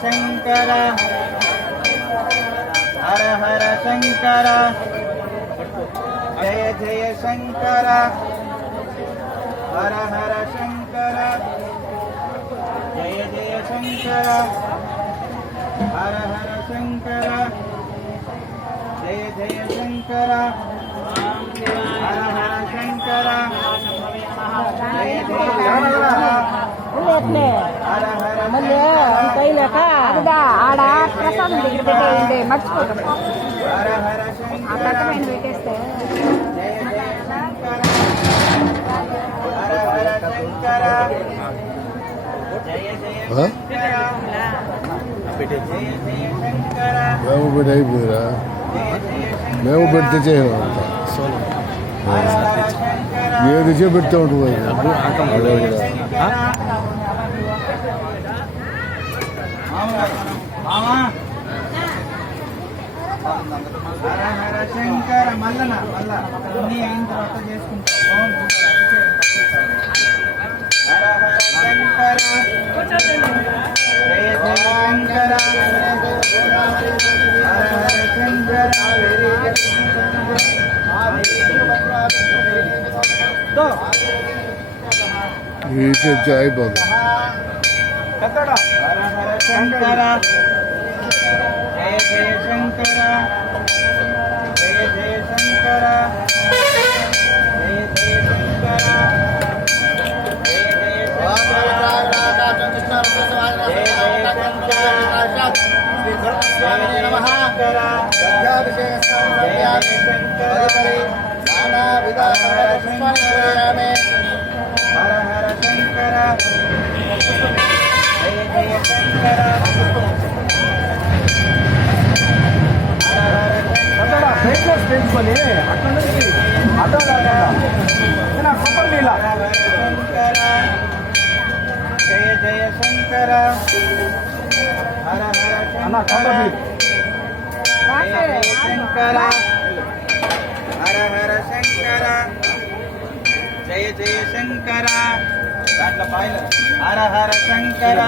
शंकर हर हर शंकर जय जय शंकर हर हर शंकर जय जय शंकर हर हर शंकर जय जय शंकर हर हर शंकर जय जय ఆడ ప్రసాదం దగ్గర పెట్టేయండి మర్చిపోతాం ఆ కట్టమైన పెట్టేస్తే అయిపోయిరా మేము పెడితే చేయమంట ఏది చేపెడుతూ ఉంటుంది హర హర శంకర మల్లన మల్ల అన్ని అయిన తర్వాత చేసుకుంటాం. హర హర శంకర జయ జయ శంకర హర హర శంకర అయిపోతుంది. హర హర శంకర जय जय शंकर जय जय शंकर जय जय शंकर जय जय हर हर शंकर जय जय शंकर పెంచుకొని అక్కడ నుంచి అడ్డం కొబ్బరి నీళ్ళ జయ జయ శంకర హర హర అన్న కొబ్బరి జయ జయ శంకర హర హర శంకర జయ జయ శంకర దాంట్లో పాయలు హర హర శంకర